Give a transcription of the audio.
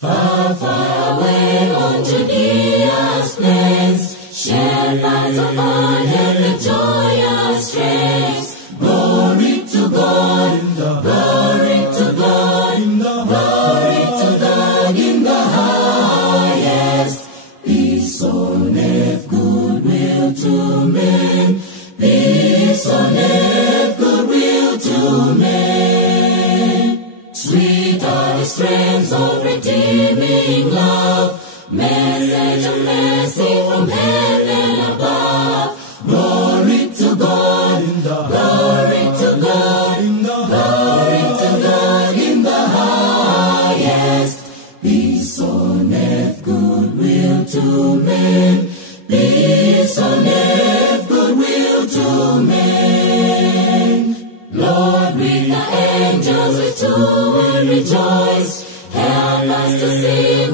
Far, far away on Judea's plains, shepherds of all heavenly joyous strains. Glory to God, glory to God, glory to God in the highest. Peace on earth, goodwill to men. Peace on earth, goodwill to men. Sweet are the strains of redeeming love, message of mercy from heaven above. Glory to God, glory to God, glory to God in the highest. Peace on earth, goodwill to men. Peace on earth, goodwill to men. Lord, with the angels we too will rejoice. Help us to sing